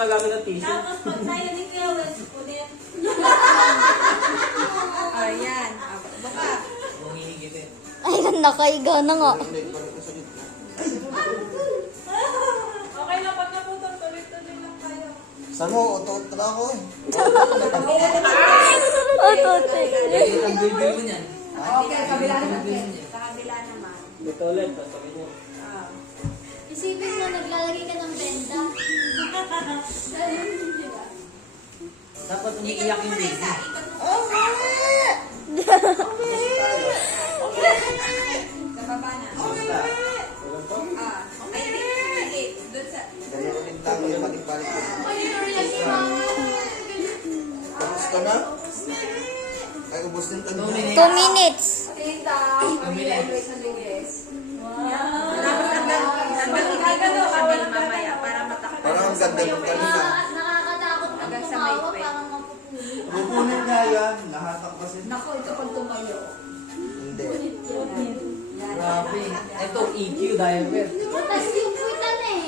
nagamit ng tissue. Tapos pag tayo ni Kewes, ulit. Ayan. Baka. Huwag hinigit eh. Ay, nakaiga na nga. Okay lang, pag naputol, tuloy-tuloy lang kayo. Saan mo? Utot na ako eh. Otote. Ang baby ko niyan. Okay, kabila naman. Sa kabila naman. Dito ulit, sabi niyo. Isipin mo, naglalagay ka ng benda. Dapat umiiyak yung baby. Sa baba na. Ay, hindi. Doon sa... Ganyan ulit tayo yung balik-balik. Tapos ka na? Ay, ubos din ka 2 minutes. 2 minutes. Tapos hanggang ikagano kami mamaya para matakot. Parang ang ganda ng kanina. Nakakatakot na Hanggang sa may tumawa, kwet. parang mapupunin. Pupunin nga yan. Nahatak kasi. Naku, ito pag tumayo. Hindi. Grabe. Ito, EQ diaper. Butas yung puwitan eh.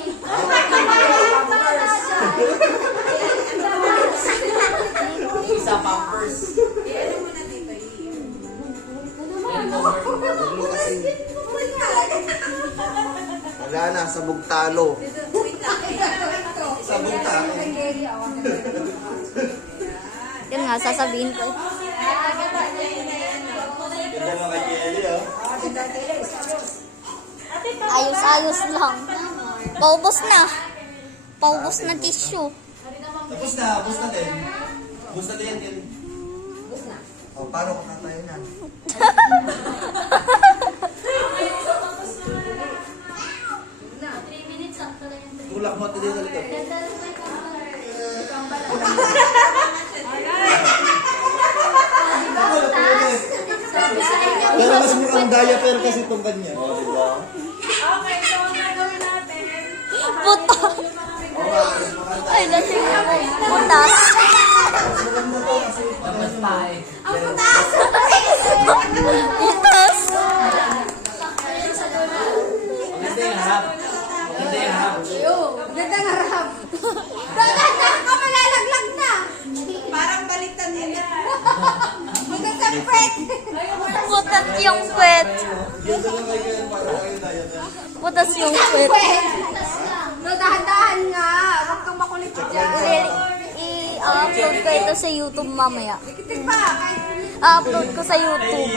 Isa pampers. Ano mo na dito? Gulo kasi. Wala na, sabog talo. Wait lang. Sabog talo. Yun nga, sasabihin ko. Ganda na kay Kelly, oh. Ayos-ayos lang. Paubos na. Paubos na tissue. Tapos na, ubos na din. Ubos na din yan, Kelly. O, paano kakatayo na? 3 minutes after na yung 3. Tulak mo ito din sa likod. Pero mas mukhang diaper kasi itong kanya. O, di ba? Okay, so ang gagawin natin, Puta. Ay, lasing ako. Putas. Tapos tayo. Putas. Maganda yung harap. Maganda yung harap. Gandang harap. Malalaglag na. Parang baliktad nila. Hanggang sa pet. Putas yung kwet. Ganda lang kay Kelly para kayo diaper. Putas yung kwet. No, dahan-dahan nga. Huwag kang makulit dyan. I-upload ko ito sa YouTube mamaya. Ikitin pa. I-upload ko sa YouTube.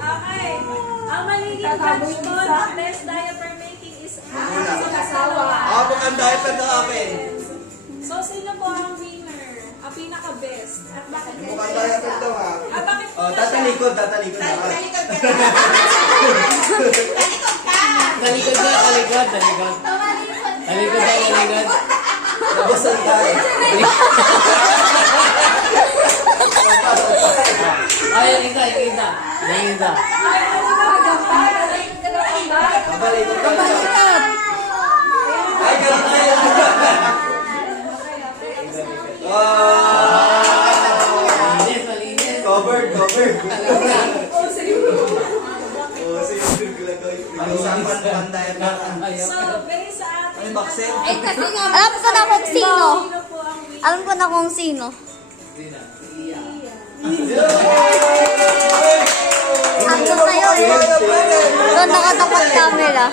Okay. Ang magiging judge ko ng best diaper making is ang asawa. Ah, mukhang diaper na akin. So, sino po ang winner? Ang pinaka-best? At bakit Mukhang diaper daw, ha? bakit po O, tatalikod na. Talikod ka, talikod. Talikod ka, talikod. Nabasan tayo. Ay, yung isa. Yung isa. Kabalikod ka. Ay, ganun tayo. Malinis, malinis. Covered. Oh, sige. O, sige. Mag-usapan mukhang diaper. So, based sa ating... Ano, Maxine? Alam ko na kung sino. Sino po ang winner? Alam ko na kung sino. Ano sa'yo eh? Doon nakatapat camera.